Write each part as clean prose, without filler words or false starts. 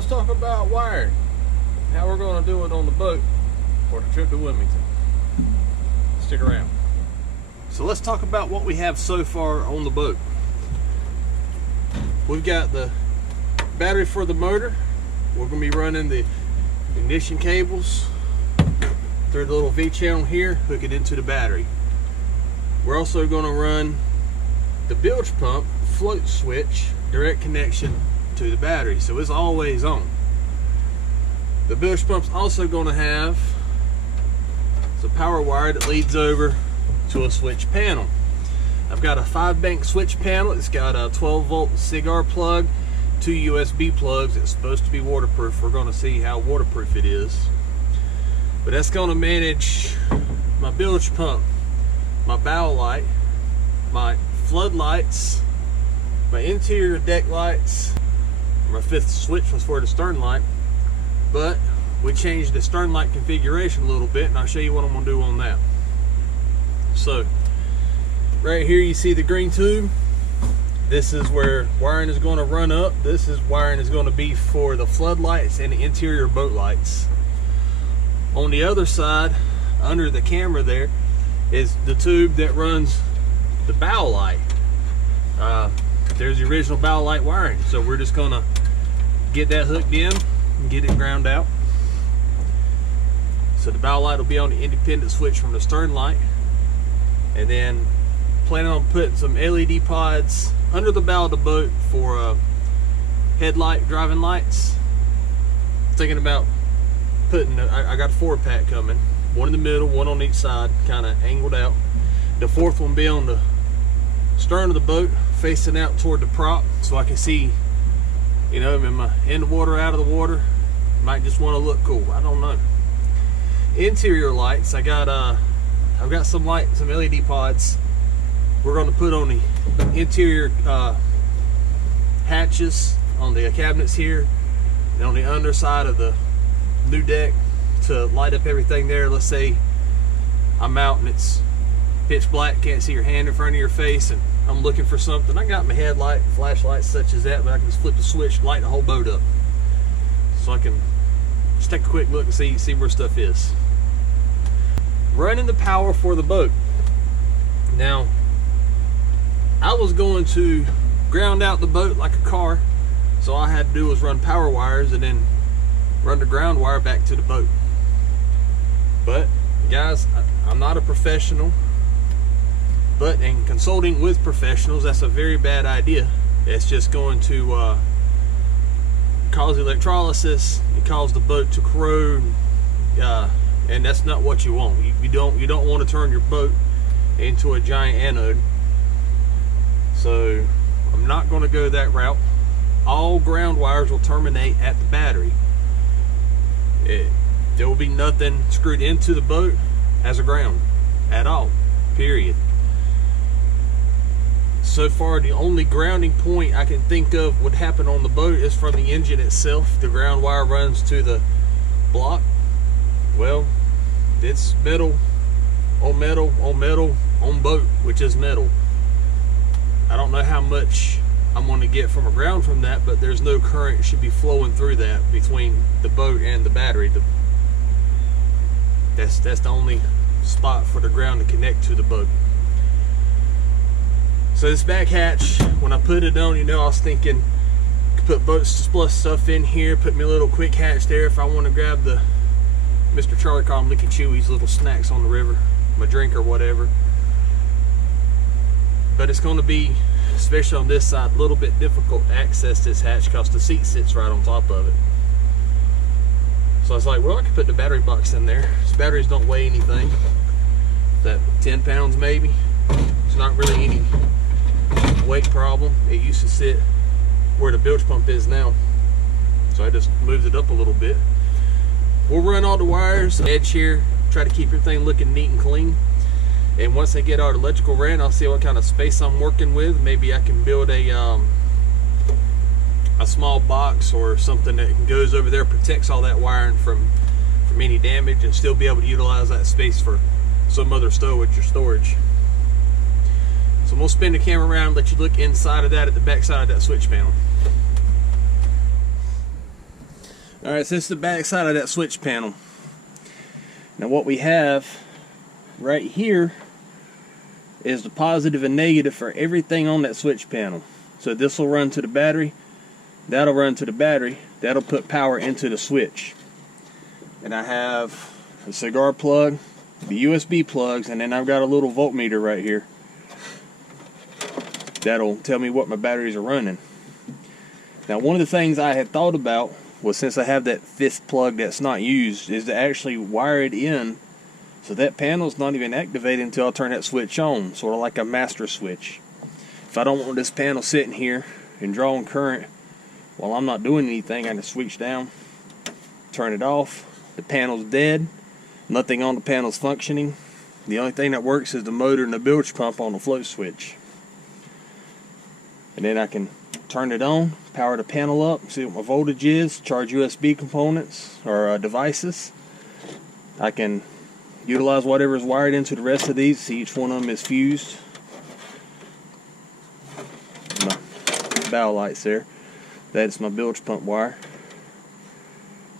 let's talk about wiring. How we're going to do it on the boat for the trip to Wilmington. Stick around. So let's talk about what we have so far on the boat. We've got the battery for the motor. We're going to be running the ignition cables through the little V channel here, hook it into the battery. We're also going to run the bilge pump float switch direct connection to the battery, so it's always on. The bilge pump's also going to have some power wire that leads over to a switch panel. I've got a 5-bank switch panel. It's got a 12-volt cigar plug, 2 USB plugs. It's supposed to be waterproof. We're going to see how waterproof it is. But that's going to manage my bilge pump, my bow light, my floodlights, my interior deck lights. My 5th switch was for the stern light, but we changed the stern light configuration a little bit, and I'll show you what I'm going to do on that. So right here you see the green tube. This is where wiring is going to run up. This is wiring is going to be for the floodlights and the interior boat lights. On the other side, under the camera there, is the tube that runs the bow light. There's the original bow light wiring, so we're just going to get that hooked in and get it ground out. So the bow light will be on the independent switch from the stern light, and then planning on putting some LED pods under the bow of the boat for headlight driving lights. Thinking about putting I got a 4-pack coming, one in the middle, one on each side, kind of angled out. The 4th one be on the stern of the boat, facing out toward the prop, so I can see, you know, am I in the water, out of the water? Might just want to look cool. I don't know. Interior lights, I've got some LED pods we're going to put on the interior hatches on the cabinets here and on the underside of the new deck to light up everything there. Let's say I'm out and it's pitch black, can't see your hand in front of your face, and I'm looking for something. I got my headlight, flashlights such as that, but I can just flip the switch, light the whole boat up. So I can just take a quick look and see where stuff is. Running the power for the boat. Now, I was going to ground out the boat like a car, so all I had to do was run power wires and then run the ground wire back to the boat. But guys, I'm not a professional, but in consulting with professionals, that's a very bad idea. It's just going to cause electrolysis and cause the boat to corrode, and that's not what you want. You don't want to turn your boat into a giant anode. So I'm not going to go that route. All ground wires will terminate at the battery. There will be nothing screwed into the boat as a ground at all, period. So far, the only grounding point I can think of would happen on the boat is from the engine itself. The ground wire runs to the block. Well, it's metal on metal on metal on boat, which is metal. I don't know how much I'm going to get from a ground from that, but there's no current should be flowing through that between the boat and the battery. That's the only spot for the ground to connect to the boat. So this back hatch, when I put it on, you know, I was thinking put boat plus stuff in here, put me a little quick hatch there if I want to grab the Mr. Charlie called them Licky Chewies, little snacks on the river, my drink or whatever. But it's going to be, especially on this side, a little bit difficult to access this hatch because the seat sits right on top of it. So I was like, well, I could put the battery box in there. These batteries don't weigh anything. That 10 pounds maybe. It's not really any weight problem. It used to sit where the bilge pump is now. So I just moved it up a little bit. We'll run all the wires, edge here, try to keep everything looking neat and clean. And once I get our electrical ran, I'll see what kind of space I'm working with. Maybe I can build a small box or something that goes over there, protects all that wiring from any damage, and still be able to utilize that space for some other stowage or storage. So we'll spin the camera around and let you look inside of that at the back side of that switch panel. Alright, so this is the back side of that switch panel. Now what we have right here is the positive and negative for everything on that switch panel. So this will run to the battery, that'll run to the battery, that'll put power into the switch. And I have a cigar plug, the USB plugs, and then I've got a little voltmeter right here that'll tell me what my batteries are running. Now one of the things I had thought about was, since I have that fifth plug that's not used, is to actually wire it in so that panel's not even activated until I turn that switch on, sort of like a master switch. If I don't want this panel sitting here and drawing current while I'm not doing anything, I can switch down, turn it off, the panel's dead, nothing on the panel's functioning. The only thing that works is the motor and the bilge pump on the float switch. And then I can turn it on, power the panel up, see what my voltage is, charge USB components or devices. I can utilize whatever is wired into the rest of these. See, each one of them is fused. My bow lights there. That's my bilge pump wire.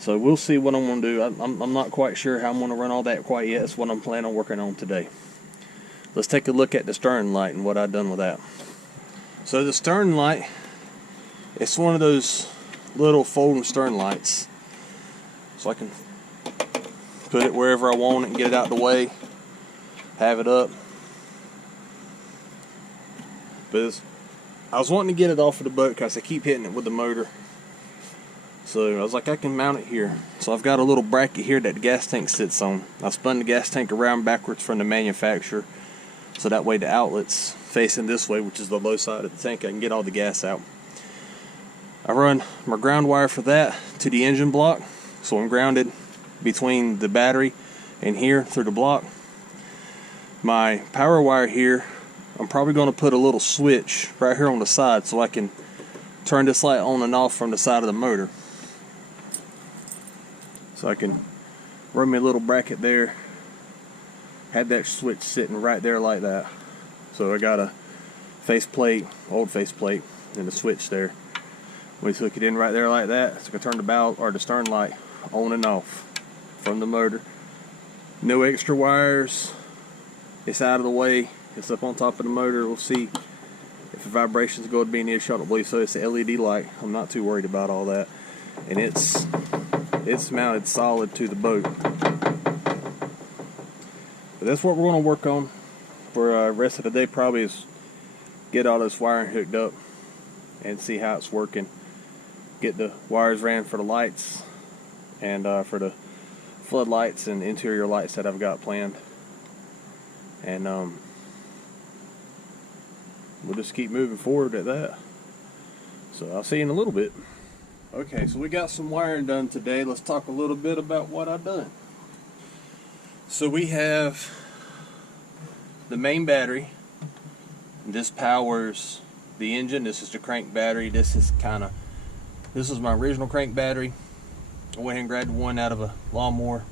So we'll see what I'm going to do. I'm not quite sure how I'm going to run all that quite yet. That's what I'm planning on working on today. Let's take a look at the stern light and what I've done with that. So the stern light, it's one of those little folding stern lights. So I can put it wherever I want it and get it out the way, have it up. But I was wanting to get it off of the boat because I keep hitting it with the motor. So I was like, I can mount it here. So I've got a little bracket here that the gas tank sits on. I spun the gas tank around backwards from the manufacturer, so that way the outlet's facing this way, which is the low side of the tank. I can get all the gas out. I run my ground wire for that to the engine block, so I'm grounded between the battery and here through the block. My power wire here, I'm probably going to put a little switch right here on the side so I can turn this light on and off from the side of the motor. So I can run me a little bracket there, have that switch sitting right there like that. So I got a faceplate, old faceplate, and a switch there. We hook it in right there like that, so I can turn the bow or the stern light on and off from the motor. No extra wires. It's out of the way. It's up on top of the motor. We'll see if the vibrations go to be an issue. I don't believe so. It's the LED light. I'm not too worried about all that. And it's mounted solid to the boat. But that's what we're going to work on for the rest of the day. Probably is get all this wiring hooked up and see how it's working. Get the wires ran for the lights and for the floodlights and interior lights that I've got planned. And we'll just keep moving forward at that. So I'll see you in a little bit. Okay, so we got some wiring done today. Let's talk a little bit about what I've done. So we have the main battery. This powers the engine. This is the crank battery. This is my original crank battery. I went ahead and grabbed one out of a lawnmower.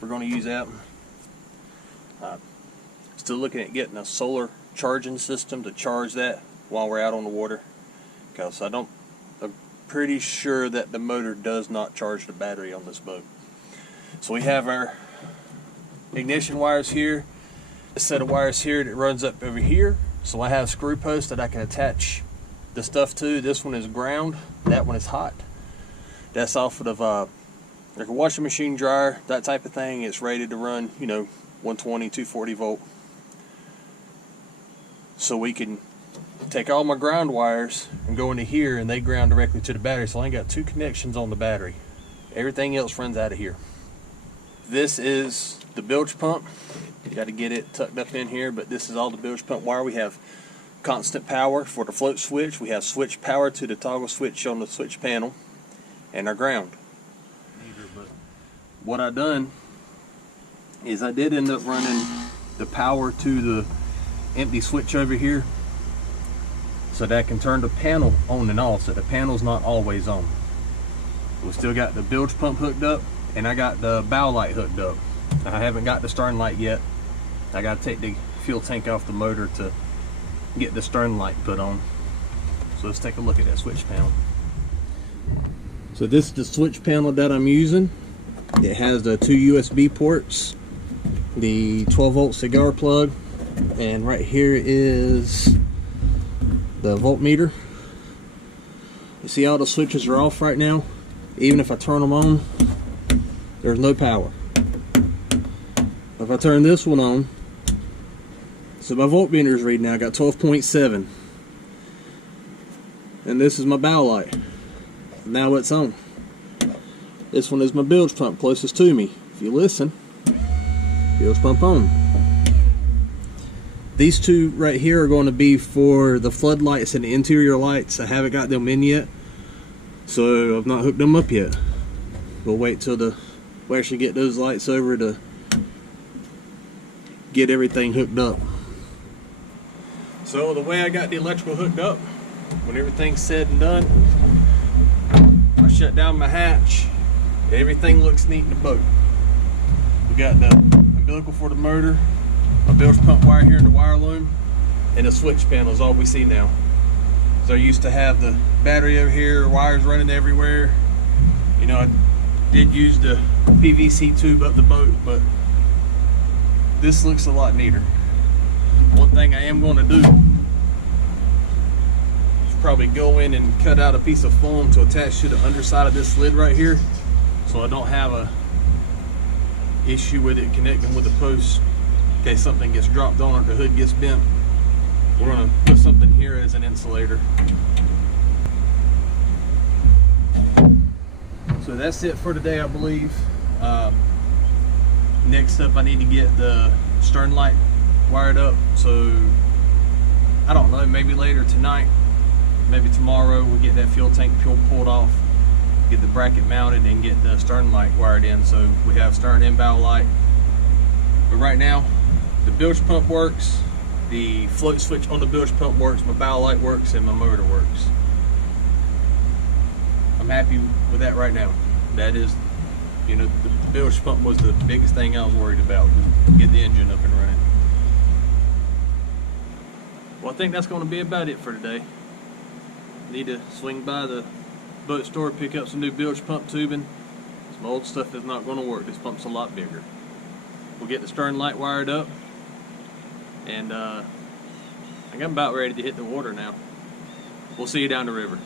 We're going to use that. Still looking at getting a solar charging system to charge that while we're out on the water, because I'm pretty sure that the motor does not charge the battery on this boat. So we have our ignition wires here, a set of wires here that runs up over here. So I have screw posts that I can attach the stuff to. This one is ground, that one is hot. That's off of like a washing machine, dryer, that type of thing. It's rated to run, 120, 240 volt. So we can take all my ground wires and go into here, and they ground directly to the battery. So I ain't got two connections on the battery. Everything else runs out of here. This is the bilge pump. You got to get it tucked up in here, but this is all the bilge pump wire. We have constant power for the float switch. We have switch power to the toggle switch on the switch panel, and our ground. What I done is I did end up running the power to the empty switch over here, so that I can turn the panel on and off, so the panel's not always on. We still got the bilge pump hooked up, and I got the bow light hooked up. I haven't got the stern light yet. I got to take the fuel tank off the motor to get the stern light put on. So let's take a look at that switch panel. So this is the switch panel that I'm using. It has the 2 USB ports, the 12-volt cigar plug, and right here is the voltmeter. You see all the switches are off right now. Even if I turn them on, there's no power. If I turn this one on, so my voltmeter is reading now, I got 12.7. And this is my bow light. Now it's on. This one is my bilge pump closest to me. If you listen, bilge pump on. These two right here are going to be for the floodlights and the interior lights. I haven't got them in yet, so I've not hooked them up yet. We'll wait till we actually get those lights over to get everything hooked up. So the way I got the electrical hooked up, when everything's said and done, I shut down my hatch. Everything looks neat in the boat. We got the umbilical for the motor, a bilge pump wire here in the wire loom, and the switch panel is all we see now. So I used to have the battery over here, wires running everywhere. You know, I did use the PVC tube up the boat, but this looks a lot neater. One thing I am going to do is probably go in and cut out a piece of foam to attach to the underside of this lid right here, so I don't have a issue with it connecting with the post in case something gets dropped on it, the hood gets bent. We're going to put something here as an insulator. So that's it for today, I believe. Next up, I need to get the stern light wired up. So I don't know, maybe later tonight, maybe tomorrow, we'll get that fuel tank pulled off, get the bracket mounted, and get the stern light wired in, so we have stern and bow light. But right now, the bilge pump works, the float switch on the bilge pump works, my bow light works, and my motor works. I'm happy with that right now. That is, you know, the bilge pump was the biggest thing I was worried about, get the engine up and running. Well, I think that's going to be about it for today. Need to swing by the boat store, pick up some new bilge pump tubing. Some old stuff is not going to work. This pump's a lot bigger. We'll get the stern light wired up, and I think I'm about ready to hit the water now. We'll see you down the river.